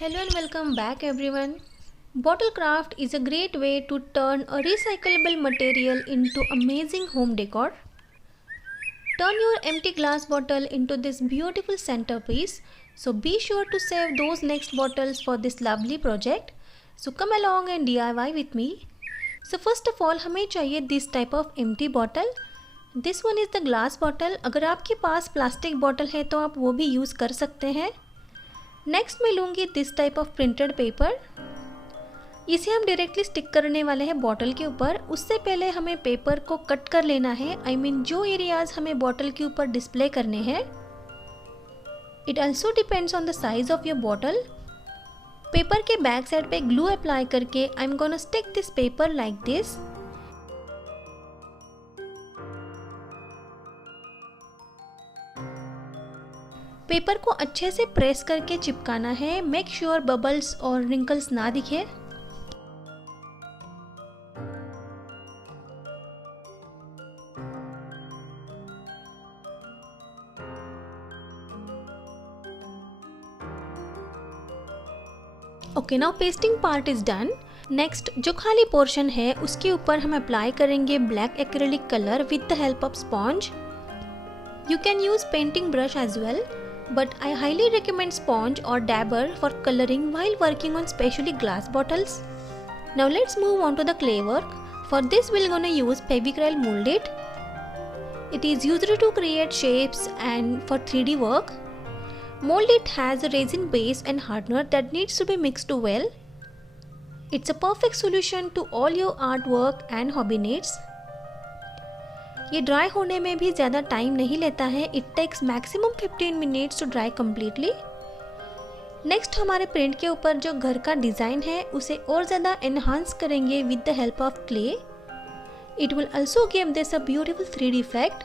Hello and welcome back everyone. Bottle craft is a great way to turn a recyclable material into amazing home decor. Turn your empty glass bottle into this beautiful centerpiece. So be sure to save those next bottles for this lovely project. So come along and DIY with me. So first of all हमें चाहिए this type of empty bottle. This one is the glass bottle. अगर आपके पास plastic bottle है तो आप वो भी use कर सकते हैं. नेक्स्ट मैं लूँगी this type of printed paper. इसे हम डायरेक्टली स्टिक करने वाले हैं बॉटल के ऊपर. उससे पहले हमें पेपर को कट कर लेना है. आई मीन जो एरियाज हमें बॉटल के ऊपर डिस्प्ले करने हैं. It also depends on the size of your bottle. Paper के बैक साइड पे ग्लू अप्लाई करके I am gonna stick this paper like this. Paper को अच्छे से प्रेस करके चिपकाना है. मेक श्योर बबल्स और रिंकल्स ना दिखे. Okay, now pasting part is done. Next जो खाली पोर्शन है उसके ऊपर हम अप्लाई करेंगे black acrylic colour with the help of sponge. You can use painting brush as well, but I highly recommend sponge or dabber for coloring while working on specially glass bottles. Now let's move on to the clay work. For this we're gonna use Fevicryl molded. It is used to create shapes and for 3D work. Molded has a resin base and hardener that needs to be mixed well. It's a perfect solution to all your artwork and hobby needs. ये dry होने में भी ज़्यादा time नहीं लेता है. It takes maximum 15 minutes to dry completely. Next हमारे print के ऊपर जो घर का डिज़ाइन है उसे और ज़्यादा एनहांस करेंगे with the help of clay. It will also give this a beautiful 3D effect.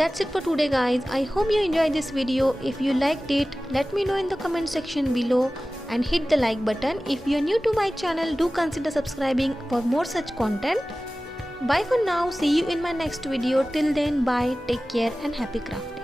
that's it for today guys. I hope you enjoyed this video. If you liked it, let me know in the comment section below and hit the like button. If you are new to my channel, do consider subscribing for more such content. Bye for now. See you in my next video. Till then, bye, take care and happy crafting.